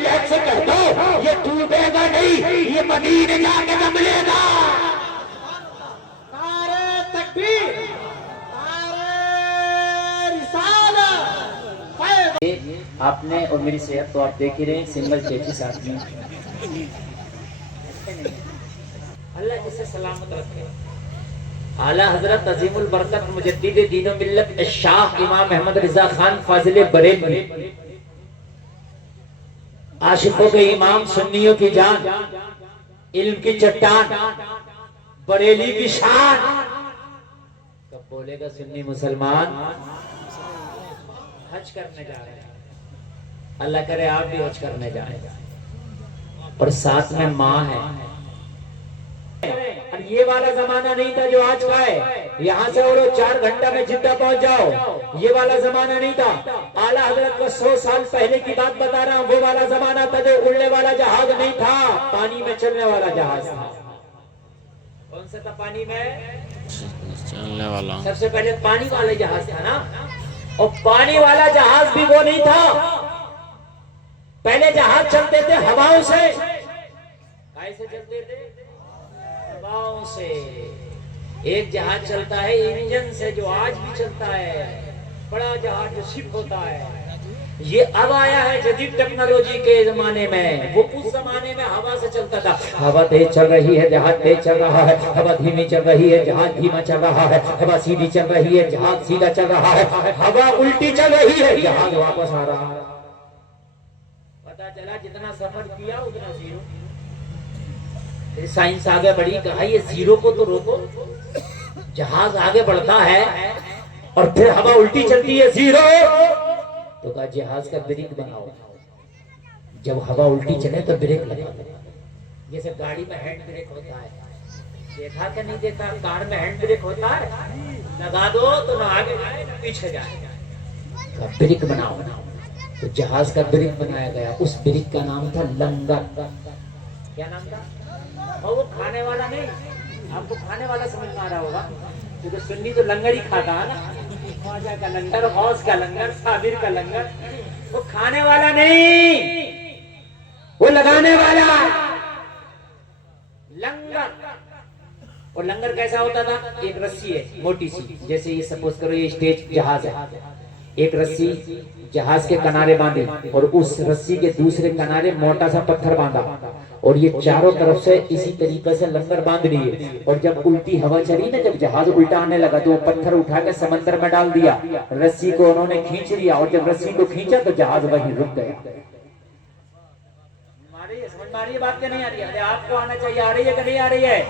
Pilot سے کہہ دو یہ ڈوبے گا نہیں، یہ مدینے جا کے نملے گا۔ نعرہ تکبیر، نعرہ رسالت، فیض۔ آپ نے اور میری صحت تو آپ دیکھ ہی رہے ہیں، سنگل چیچی آدمی، اللہ جسے سلامت رکھے۔ اعلیٰ حضرت عظیم البرکت مجدد دین و ملت شاہ امام احمد رضا خان فاضل بریلوی، عاشقوں کے امام، سنیوں کی جان، علم کی چٹان، بریلی کی شان۔ کب بولے گا سنی مسلمان؟ حج کرنے جا رہے ہیں، اللہ کرے آپ بھی حج کرنے جائیں، اور ساتھ میں ماں ہے۔ یہ والا زمانہ نہیں تھا جو آج کا ہے، یہاں سے اڑو 4 گھنٹہ میں جدہ پہنچ جاؤ، یہ والا زمانہ نہیں تھا۔ اعلیٰ حضرت کو 100 سال پہلے کی بات بتا رہا ہوں، وہ والا زمانہ تھا جو اڑنے والا جہاز نہیں تھا، پانی میں چلنے والا جہاز تھا۔ کون سا تھا پانی میں چلنے والا؟ سب سے پہلے پانی والا جہاز تھا نا، اور پانی والا جہاز بھی وہ نہیں تھا، پہلے جہاز چلتے تھے ہواؤں سے۔ کیسے چلتے تھے؟ ہواؤں سے۔ ایک جہاز چلتا ہے انجن سے، جو آج بھی چلتا ہے، بڑا جہاز جو شپ ہوتا ہے۔ یہ اب آیا ہے جدید ٹیکنالوجی کے زمانے میں، وہ اس زمانے میں ہوا سے چلتا تھا۔ ہوا تیز چل رہی ہے، جہاز تیز چل رہا ہے، ہوا دھیمی چل رہی ہے، جہاز دھیما چل رہا ہے، ہوا سیدھی چل رہی ہے، جہاز سیدھا چل رہا ہے، ہوا الٹی چل رہی ہے، جہاز واپس آ رہا ہے۔ پتا چلا جتنا سفر کیا اتنا زیرو۔ پھر سائنس آگے بڑھی، کہا یہ زیرو کو تو روکو، جہاز آگے بڑھتا ہے اور پھر ہوا الٹی چلتی ہے، زیرو، تو کہا جہاز کا بریک بناؤ، جب ہوا الٹی چلے تو بریک لگا دو۔ جیسے گاڑی میں ہینڈ بریک ہوتا ہے، دیکھا کہ نہیں دیکھا؟ کار میں ہینڈ بریک ہوتا ہے، لگا دو تو نہ آگے جائے نہ پیچھے جائے، بریک بناؤ۔ تو جہاز کا بریک بنایا گیا، اس بریک کا نام تھا لنگر۔ کیا نام تھا؟ اور وہ کھانے والا نہیں، آپ کو کھانے والا سمجھ میں آ رہا ہوگا، کیونکہ سنی تو لنگر ہی کھاتا ہے نا، خواجہ کا لنگر، غوث کا لنگر، صابر کا لنگر۔ وہ کھانے والا نہیں، وہ لگانے والا لنگر۔ اور لنگر کیسا ہوتا تھا؟ ایک رسی ہے موٹی سی، جیسے یہ سپوز کرو یہ اسٹیج جہاز ہے، ایک رسی جہاز کے کنارے باندھی، اور اس رسی کے دوسرے کنارے موٹا سا پتھر باندھا، اور یہ چاروں طرف سے اسی طریقے سے لنگر باندھ لیے۔ اور جب الٹی ہوا چلی نا، جب جہاز الٹا آنے لگا تو وہ پتھر اٹھا کے سمندر میں ڈال دیا، رسی کو انہوں نے کھینچ لیا، اور جب رسی کو کھینچا تو جہاز وہیں رک گیا۔ سمجھ میں آ رہی ہے بات کہ نہیں آ رہی ہے؟ آپ کو آنا چاہیے، آ رہی ہے کہ نہیں آ رہی ہے؟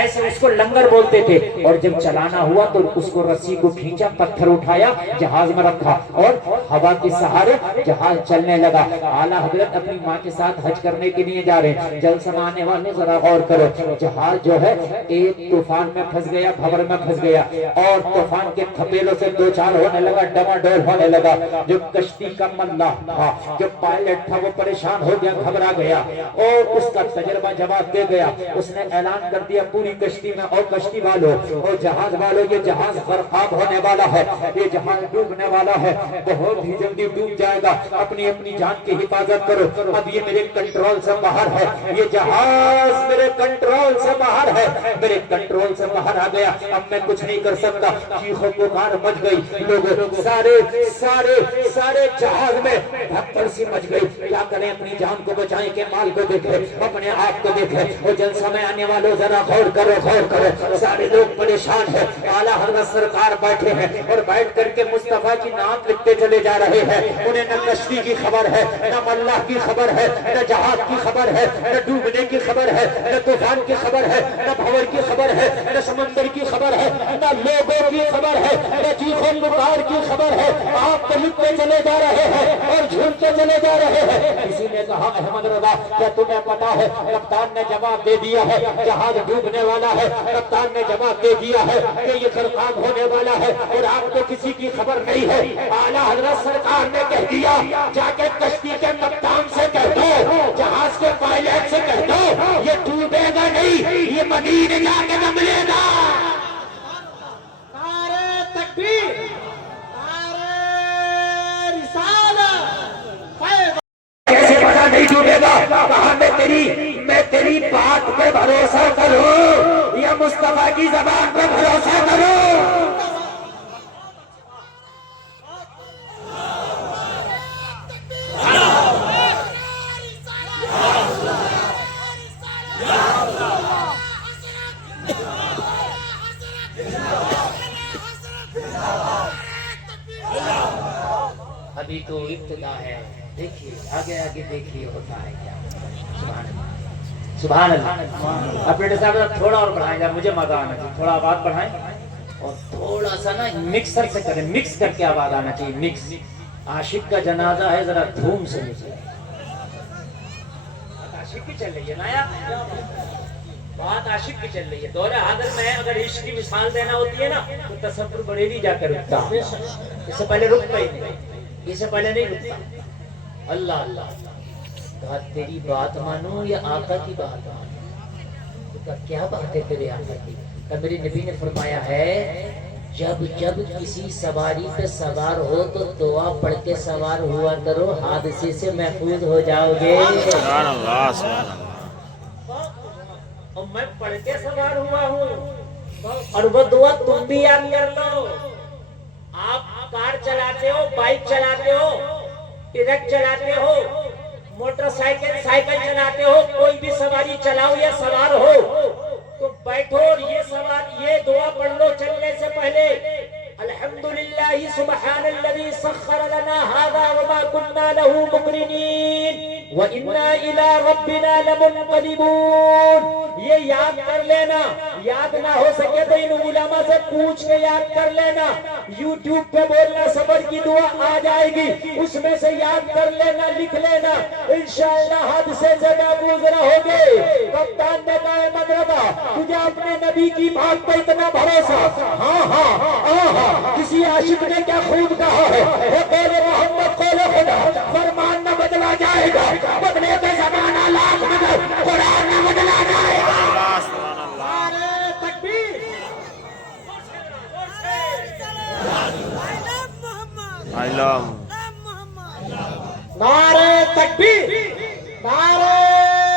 ایسے اس کو لنگر بولتے تھے۔ اور جب چلانا ہوا تو اس کو رسی کو کھینچا، پتھر اٹھایا، جہاز میں رکھا، اور ہوا کے سہارے جہاز چلنے لگا۔ اعلیٰ حضرت اپنی ماں کے ساتھ حج کرنے کے لیے جا رہے ہیں۔ جل سمانے والے ذرا غور کرو، جہاز جو ہے ایک طوفان میں پھنس گیا، بھور میں پھنس گیا، اور طوفان کے تھپیلوں سے دو چار ہونے لگا، ڈماڈول ہونے لگا۔ جو کشتی کا ملا تھا، جو پائلٹ تھا، وہ پریشان ہو گیا، گھبرا گیا، اور اس کا تجربہ جواب دے گیا۔ اس نے اعلان کر دیا پوری کشتی میں، اور کشتی والوں اور جہاز والوں، یہ جہاز غرقاب ہونے والا ہے، یہ جہاز ڈوبنے والا ہے، بہت ہی جلدی ڈوب جائے گا، اپنی اپنی جان کی حفاظت کرو۔ اب یہ میرے کنٹرول سے باہر ہے، یہ جہاز میرے کنٹرول سے باہر ہے، میرے کنٹرول سے باہر آ گیا، اب میں کچھ نہیں کر سکتا۔ چیخ و پکار مچ گئی، لوگ سارے سارے سارے جہاز میں بھگدڑ سی مچ گئی۔ کیا کریں؟ اپنی جان کو بچائیں کہ مال کو دیکھیں، اپنے آپ کو دیکھیں۔ وہ جلسہ میں آنے والوں ذرا غور کرو، غور کرو، سارے لوگ پریشان ہیں۔ اعلیٰ حضرت سرکار بیٹھے ہیں، اور بیٹھ کر کے مصطفیٰ کی نعت لکھتے چلے جا رہے ہیں۔ انہیں نہ کشتی کی خبر ہے، نہ ملاح کی خبر ہے، نہ جہاز کی خبر ہے، نہ ڈوبنے کی خبر ہے، نہ طوفان کی خبر ہے، نہ بھور کی خبر ہے، نہ سمندر کی خبر ہے، نہ لوگوں کی خبر ہے، نہ چیخ و پکار کی خبر ہے۔ آپ تو لکھتے چلے جا رہے ہیں اور جھولتے چلے جا رہے ہیں۔ کسی نے کہا احمد رضا کیا تمہیں پتا ہے؟ کپتان نے جواب دے دیا ہے، جہاز ڈوبنے والا ہے۔ کپتان نے جواب دے دیا ہے کہ یہ غرقاب ہونے والا ہے، اور آپ کو کسی کی خبر نہیں ہے۔ اعلیٰ حضرت سرکار نے کہہ دیا، جا کے کشتی کے کپتان سے کہہ دو، جہاز کے پائلٹ سے کہہ دو، یہ ڈوبے گا نہیں، یہ مدینے جا کے نملے گا۔ نعرہ تکبیر، نعرہ رسالت، فیض۔ کیسے پتا نہیں گا کہا میں تیری بات پہ بھروسہ کروں یا مصطفیٰ کی زبان پہ بھروسہ کروں؟ ابھی تو ابتدا ہے، دیکھیے آگے آگے دیکھیے ہوتا ہے کیا۔ سبحان اللہ سبحان اللہ۔ اب بیٹے صاحب تھوڑا اور بڑھائیں گا، مجھے مزہ آنا چاہیے، تھوڑا آواز بڑھائیں اور تھوڑا سا نا مکسر سے کریں، مکس کر کے آواز آنا چاہیے، مکس۔ عاشق کا جنازہ ہے، ذرا دھوم سے مجھے عاشق کی چل رہی ہے نا یار، بات عاشق کی چل رہی ہے۔ دور حاضر میں اگر عشق کی مثال دینا ہوتی ہے نا تو تصور بریلی جا کر رکتا، اس سے پہلے رکتا ہی نہیں، اس سے پہلے نہیں رکتا۔ اللہ اللہ کہا تیری بات مانو یا آقا کی بات مانو؟ تو کہا کیا بات ہے تیرے آقا کی؟ کہا میرے نبی نے فرمایا ہے جب کسی سواری پہ سوار ہو تو دعا پڑھ کے سوار ہوا کرو، حادثے سے محفوظ ہو جاؤ گے۔ سبحان اللہ سبحان اللہ۔ اور میں پڑھ کے سوار ہوا ہوں، اور وہ دعا تم بھی یاد کر لو۔ آپ کار چلاتے ہو، بائک چلاتے ہو، ٹرک چلاتے ہو، موٹر سائیکل چلاتے ہو، کوئی بھی سواری چلاؤ یا سوار ہو تو بیٹھو اور یہ دعا پڑھ لو چلنے سے پہلے، الحمدللہ سبحان الذی سخر لنا ھذا وما كنا له مقرنین وَإِنَّا إِلَىٰ رَبِّنَا لَمُنْقَلِبُونَ۔ یہ یاد کر لینا، یاد نہ ہو سکے تو ان علماء سے پوچھ کے یاد کر لینا۔ یوٹیوب پہ بولنا صبر کی دعا آ جائے گی، اس میں سے یاد کر لینا، لکھ لینا، انشاءاللہ حادثے سے محفوظ رہو گے۔ کپتان نے کہا مدربہ تجھے اپنے نبی کی بات پہ اتنا بھروسہ؟ ہاں ہاں ہاں ہاں۔ کسی عاشق نے کیا خوب کہا ہے، وہ قول محمد قول خدا، فرمان نہ بدلا جائے گا، بدلے پہ زمانہ لاکھ مگر قرآن نہ بدلا جائے گا۔ نعرہ تکبیر، نعرہ تکبیر، نعرہ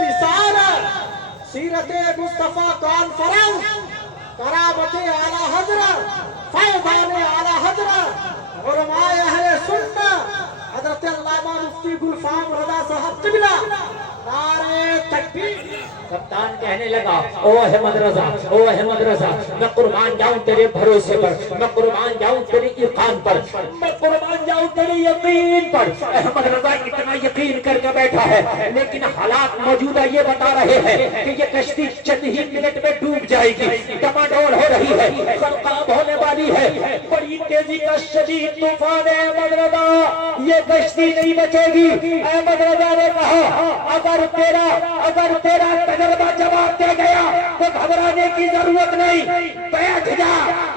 رسالت، سیرت مصطفیٰ کانفرنس، قرابت اعلی حضرت، فیضان اعلی حضرت، علماء اہل سنت، حضرت علامہ مفتی گلفام رضا صاحب قبلہ، نعرہ تکبیر۔ کپتان کہنے لگا او احمد رضا، او احمد رضا، میں قربان جاؤں تیرے بھروسے پر، میں قربان جاؤں تیرے ایقان پر، میں قربان جاؤں تیرے یقین پر۔ احمد رضا اتنا یقین کر کے بیٹھا ہے، لیکن حالات موجودہ یہ بتا رہے ہیں کہ یہ کشتی چند ہی منٹ میں ڈوب جائے گی، ڈماڈول ہو رہی ہے، خرقاب ہونے والی ہے، بڑی تیزی کا شدید طوفان ہے۔ احمد رضا یہ کشتی نہیں بچے گی۔ احمد رضا نے کہا اگر تیرا تجربہ جواب دے گیا تو گھبرانے کی ضرورت نہیں، بیٹھ جا۔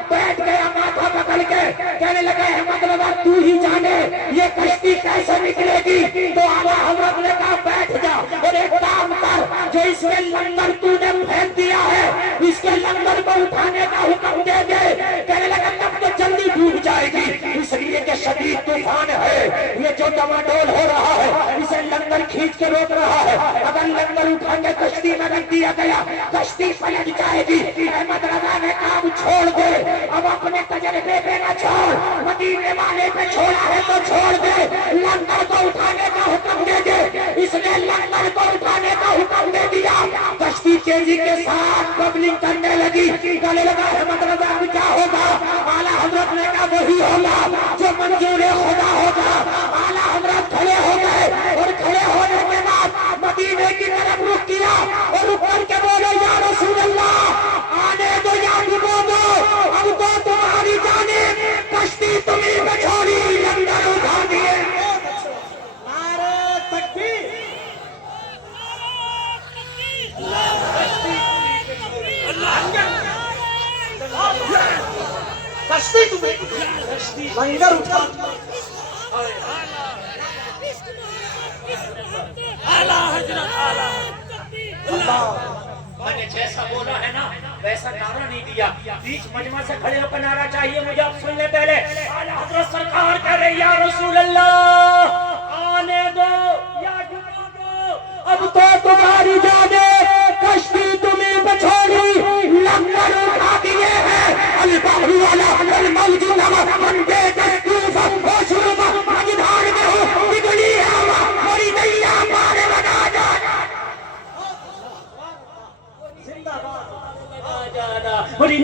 بیٹھ گیا ماتھا پکڑ کے، کہنے لگا احمد رضا تو ہی جانے یہ کشتی کیسے نکلے گی؟ تو اعلیٰ حضرت نے کہا بیٹھ جا اور ایک کام کر، جو اس کے لنگر تو نے پھینک دیا ہے اس کے لنگر کو اٹھانے کا حکم دے دے۔ کہنے لگا تب تو جلدی ڈوب جائے گی، اس لیے کہ شدید طوفان ہے، یہ جو ڈماڈول ہو رہا ہے اسے لنگر کھینچ کے روک رہا ہے، اگر لنگر اٹھا کے کشتی میں رکھ دیا گیا کشتی پلٹ جائے گی۔ احمد رضا نے کام چھوڑ دے، اب اپنے تجربے پہ نہ چھوڑ، مدینے والے پہ چھوڑا ہے تو چھوڑ دے، لنگر کو اٹھانے کا حکم دے دے۔ اس نے لنگر کو اٹھانے کا حکم دے دیا، کشتی تیزی کے ساتھ ببلنگ کرنے لگی۔ کہنے لگا احمد رضا اب کیا ہوگا؟ اعلیٰ حضرت نے کہا وہی ہوگا جو منظور خدا ہوگا۔ اعلیٰ حضرت کھڑے ہو گئے اور کھڑے ہونے کے بعد مدینے کی طرف رخ کیا اور رک کر کے بولے یا رسول اللہ آنے دو یا ڈبو دو، اب تو تمہاری جانب کشتی تمہیں پہ چھوڑی، لنگر اٹھا دیے۔ نعرہ تکبیر، کشتی تمہیں لنگر اٹھا میں نے جیسا بولا ہے نا ویسا نعرہ نہیں دیا، بیچ مجمع سے کھڑے ہو کر نعرہ چاہیے مجھے، آپ سن لیں پہلے۔ اعلیٰ حضرت سرکار کہہ رہے یا رسول اللہ آنے دو یا ڈبو دو،